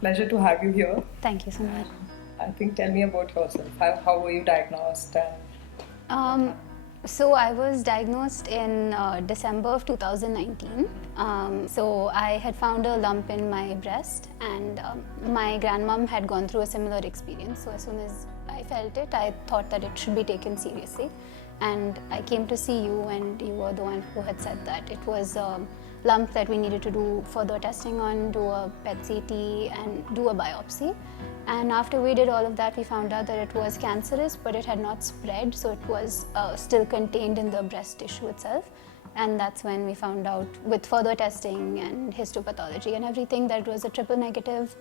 Pleasure to have you here. Thank you so much. I think tell me about yourself. How were you diagnosed? So I was diagnosed in December of 2019. So I had found a lump in my breast, and my grandmom had gone through a similar experience. So as soon as I felt it, I thought that it should be taken seriously. And I came to see you, and you were the one who had said that it was a lump that we needed to do further testing on, do a PET CT, and do a biopsy. And after we did all of that, we found out that it was cancerous, but it had not spread, so it was still contained in the breast tissue itself. And that's when we found out, with further testing and histopathology and everything, that it was a triple negative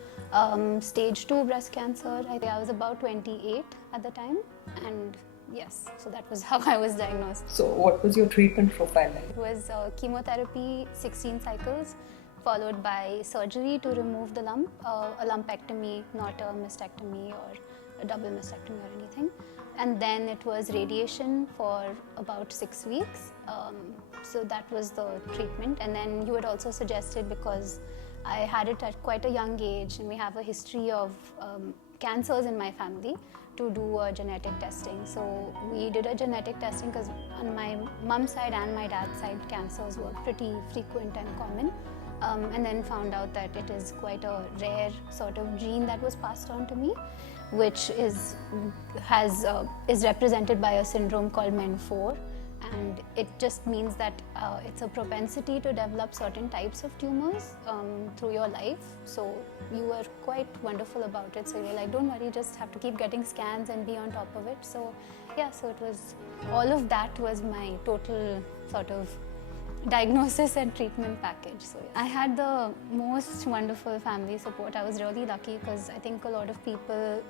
stage 2 breast cancer. I was about 28 at the time, and yes, so that was how I was diagnosed. So what was your treatment profile like? It was chemotherapy, 16 cycles, followed by surgery to remove the lump, a lumpectomy, not a mastectomy or a double mastectomy or anything. And then it was radiation for about 6 weeks. So that was the treatment. And then you had also suggested, because I had it at quite a young age and we have a history of cancers in my family, to do a genetic testing. So we did a genetic testing because on my mom's side and my dad's side, cancers were pretty frequent and common. And then found out that it is quite a rare sort of gene that was passed on to me, which is represented by a syndrome called MEN4, and it just means that it's a propensity to develop certain types of tumors through your life. So you were quite wonderful about it. So you're like, don't worry, just have to keep getting scans and be on top of it. So yeah, so it was, all of that was my total sort of diagnosis and treatment package. So yeah. I had the most wonderful family support. I was really lucky because I think a lot of people,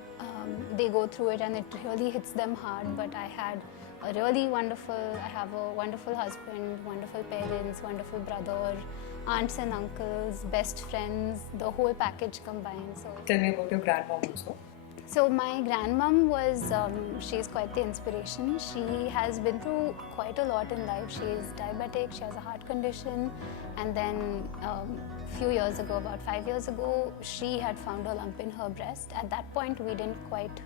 they go through it and it really hits them hard, but I had a really wonderful, I have a wonderful husband, wonderful parents, wonderful brother, aunts and uncles, best friends, the whole package combined. So Tell me about your grandmom also. So my grandmom was, she's quite the inspiration. She has been through quite a lot in life. She is diabetic, she has a heart condition, and then a few years ago, about 5 years ago, she had found a lump in her breast. At that point, we didn't quite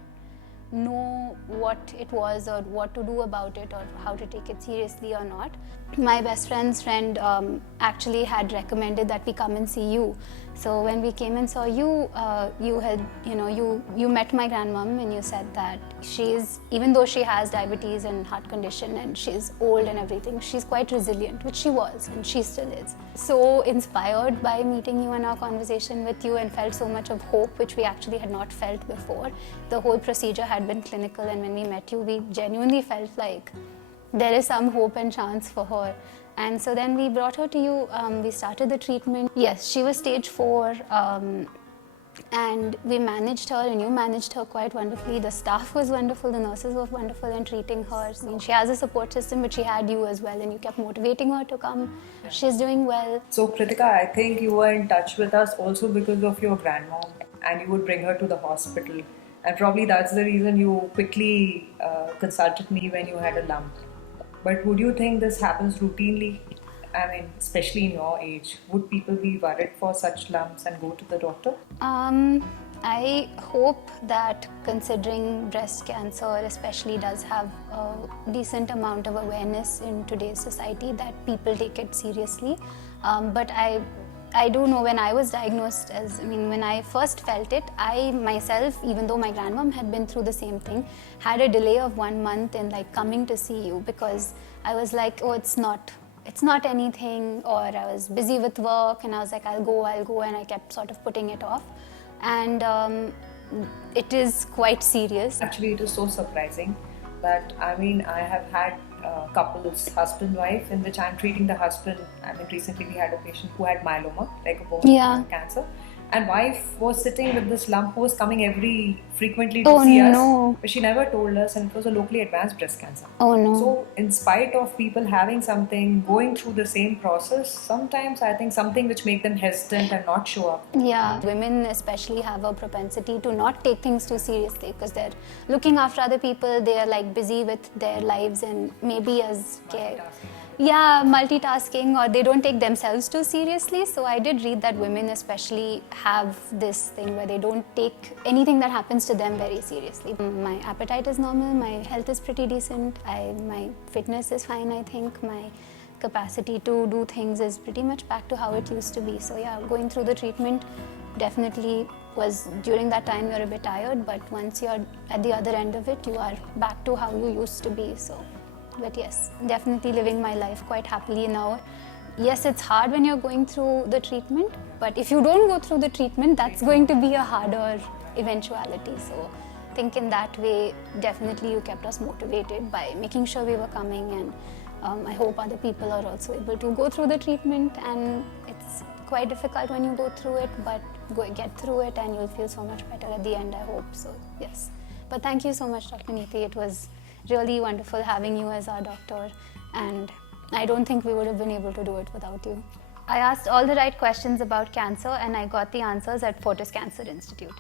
know what it was or what to do about it or how to take it seriously or not. My best friend's friend actually had recommended that we come and see you. So when we came and saw you, you had, you met my grandmom and you said that she's, even though she has diabetes and heart condition and she's old and everything, she's quite resilient, which she was and she still is. So inspired by meeting you and our conversation with you, and felt so much of hope, which we actually had not felt before. The whole procedure had been clinical, and when we met you, we genuinely felt like there is some hope and chance for her. And so then we brought her to you, we started the treatment. Yes, she was stage 4, and we managed her, and you managed her quite wonderfully. The staff was wonderful, the nurses were wonderful in treating her. I mean, she has a support system, but she had you as well, and you kept motivating her to come. She's doing well. So Kritika, I think you were in touch with us also because of your grandmom, and you would bring her to the hospital. And probably that's the reason you quickly consulted me when you had a lump. But would you think this happens routinely? I mean, especially in your age, would people be worried for such lumps and go to the doctor? I hope that, considering breast cancer especially does have a decent amount of awareness in today's society, that people take it seriously. But I do know when I was diagnosed, when I first felt it, I myself, even though my grandmom had been through the same thing, had a delay of 1 month in coming to see you, because I was like, oh, it's not anything, or I was busy with work and I was like, I'll go, and I kept sort of putting it off. And it is quite serious. Actually, it is so surprising that, I have had couples, husband, wife, in which I'm treating the husband. Recently we had a patient who had myeloma, like a bone cancer. And wife was sitting with this lump who was coming frequently to see us. But she never told us, and it was a locally advanced breast cancer. Oh no. So in spite of people having something, going through the same process, sometimes I think something which make them hesitant and not show up. Yeah, women especially have a propensity to not take things too seriously because they're looking after other people, they are busy with their lives and maybe as care. Yeah, multitasking, or they don't take themselves too seriously. So I did read that women especially have this thing where they don't take anything that happens to them very seriously. My appetite is normal, my health is pretty decent, my fitness is fine, I think. My capacity to do things is pretty much back to how it used to be. So yeah, going through the treatment definitely was, during that time you're a bit tired, but once you're at the other end of it, you are back to how you used to be. So. But yes, definitely living my life quite happily now. Yes, it's hard when you're going through the treatment, but if you don't go through the treatment, that's going to be a harder eventuality. So I think in that way, definitely you kept us motivated by making sure we were coming, and I hope other people are also able to go through the treatment. And it's quite difficult when you go through it, but get through it and you'll feel so much better at the end, I hope. So yes, but thank you so much, Dr. Neeti. It was really wonderful having you as our doctor, and I don't think we would have been able to do it without you. I asked all the right questions about cancer and I got the answers at Fortis Cancer Institute.